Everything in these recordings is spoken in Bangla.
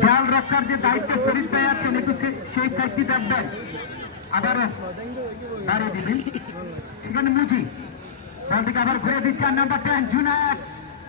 দেয়াল রক্ষার যে দায়িত্ব শরীফ ভাই আছেন একটু সেই সাইডটি দেখবেন, আবারও দাঁড়িয়ে দিবেন। সেখানে মুজি বল থেকে আবার ঘুরে দিচ্ছেন নাম্বার 10 জুনায়েদ,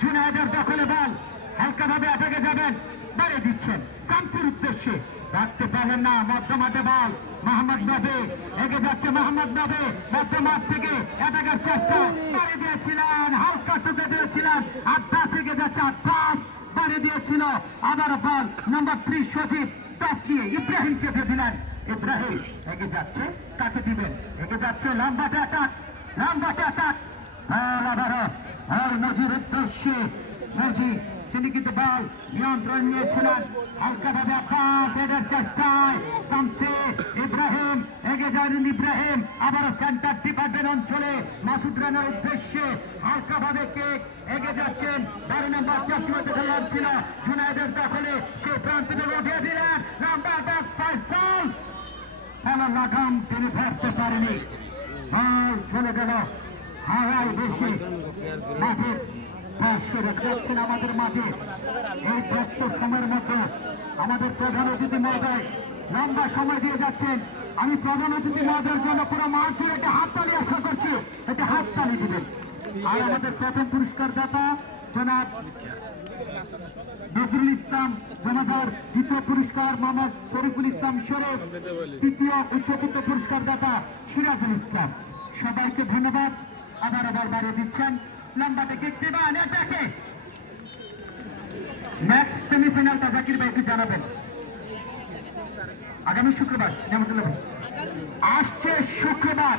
জুনায়েদের দখলে বল, হালকাভাবে আটকে যাবেন, দাঁড়িয়ে দিচ্ছেন শামসুর উদ্দেশ্যে, রাখতে পারলেন না, মধ্যমাঠে বল মোহাম্মদ নবী, এগিয়ে যাচ্ছে মোহাম্মদ নবী, মধ্যমাঠ থেকে অ্যাটাকের চেষ্টা, দাঁড়িয়ে দিয়েছিলেন, হালকা টুকে দিয়েছিলেন, আব্বাস এগিয়ে যাচ্ছে, আব্বাস দাঁড়িয়ে দিয়েছিল, আবার বল নাম্বার 3 সজীব টস নিয়ে ইব্রাহিমকে দিলেন, ইব্রাহিম এগিয়ে যাচ্ছে, কাকে দিবেন, এগিয়ে যাচ্ছে লম্বাটা অ্যাটাক, লম্বাটা অ্যাটাক, বল আবারও আর মুজির উদ্দেশ্যে, মুজি তিনি কিন্তু বল নিয়ন্ত্রণ নিয়েছিলেন, হালকাভাবে আপনাদের চেষ্টায় শামসে ইব্রাহিম এগিয়ে যান, ইব্রাহিম আবারও সেন্টার ডিপার্টমেন্ট অঞ্চলে মাসুদ রানার উদ্দেশ্যে হালকাভাবে কেক এগিয়ে যাচ্ছেন, 12 নম্বর চাকরিতে খেলার ছিল জুনায়েদের দখলে, সেই প্রান্ত থেকে উঠিয়ে দিলেন নাম্বার 10 ফাইসাল, খেলার লাগাম তিনি ধরতে পারেনি, বল চলে গেল হাওয়ায় বেশি, মাঠে রাখছেন আমাদের মাঝে এই ব্যস্ত সময়ের মধ্যে আমাদের প্রধান অতিথি মহোদয় লম্বা সময় দিয়ে যাচ্ছেন, আমি প্রধান অতিথি মহোদয়ের জন্য পুরো মাঠ জুড়ে একটা হাততালি আশা করছি, একটা হাততালি দিবেন। আর আমাদের প্রথম পুরস্কার দাতা জনাব নজরুল ইসলাম জমাদার, দ্বিতীয় পুরস্কার মোহাম্মদ শরীফুল ইসলাম শরীফ, তৃতীয় উচ্চতর পুরস্কার দাতা সিরাজুল ইসলাম, সবাইকে ধন্যবাদ। আবার বাড়িয়ে দিচ্ছেন লম্বাতে কিক দিবেন, এটাকে নেক্সট সেমিফাইনালটা জাকির ভাই একটু জানাবেন, আগামী শুক্রবার আসছে শুক্রবার